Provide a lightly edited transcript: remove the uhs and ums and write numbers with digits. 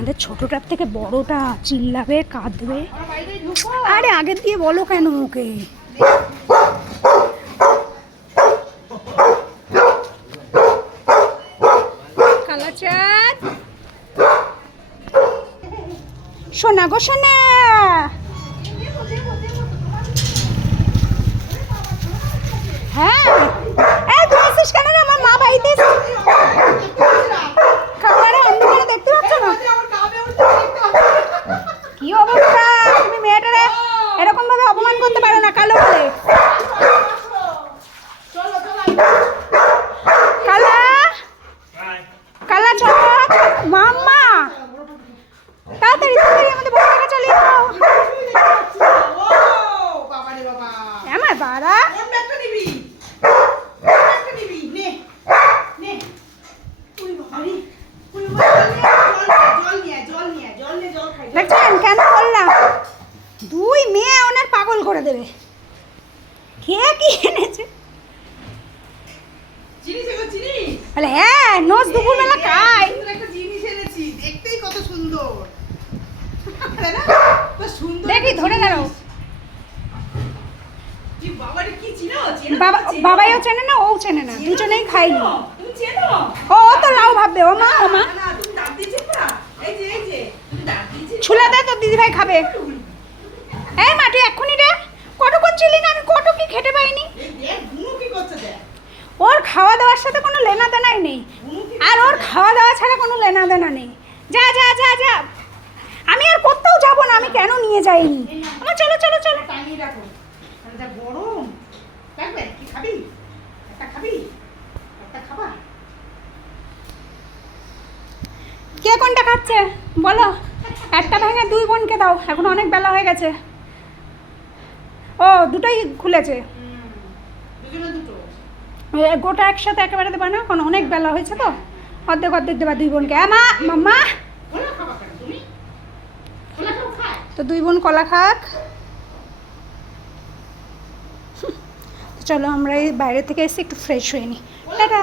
আমাদের ছোটটার থেকে বড়টা চিল্লাবে কাঁদবে। আরে আগের দিয়ে বলো কেন ওকে? কালাচাঁদ সোনা গো সোনা, হ্যাঁ এই তুই আসিস কেন রে? আমার মা বাড়িতে খাবারে অন্ধকারে দেখতে পাচ্ছ না? কি অবস্থা! তুমি মেয়েটারে এরকম ভাবে অপমান করতে পারো না কালো বলে। কালা কালা চল মাম্মা, তাড়াতাড়ি তাড়াতাড়ি আমাদের বড়টাকে চালিয়ে দাও। আমার বাড়া দেখছেন কেন বললাম? দুই মেয়ে ওনার পাগল করে দেবে। খেয়ে কি এনেছে? বলে হ্যাঁ নোজ দুপুরবেলা খাই। দেখি ধরে দাঁড়াও। বাবাইও চেনে না, ও চেনে না, দুজনেই খাইনি। ও তো লাউ ভাববে। ও মা, ও মা ছুলা দে, তোর দিদিভাই খাবে। এই মা তুই এক্ষুনি রে, কতক্ষণ ছিলি না? আমি কত কি খেতে পাইনি। ওর খাওয়া দাওয়ার সাথে কোনো লেনা দেনাই নেই, আর ওর খাওয়া দাওয়া ছাড়া কোনো লেনা দেনা নেই। যা যা যা যা, আমি আর কোথাও যাবো না। আমি কেন নিয়ে যাইনি? আমার চলো চলো চলো। কে কোনটা খাচ্ছে বলো? একটা ভেঙে দুই বোনকে দাও, এখন অনেক বেলা হয়ে গেছে। ও দুটোই খুলেছে, গোটা একসাথে একেবারে দেবা না, কারণ অনেক বেলা হয়েছে তো। অর্ধেক অর্ধেক দেবা দুই বোনকে। মা মাম্মা তো দুই বোন কলা খাক। চলো আমরা এই বাইরে থেকে এসে একটু ফ্রেশ হয়ে নিই। টাটা।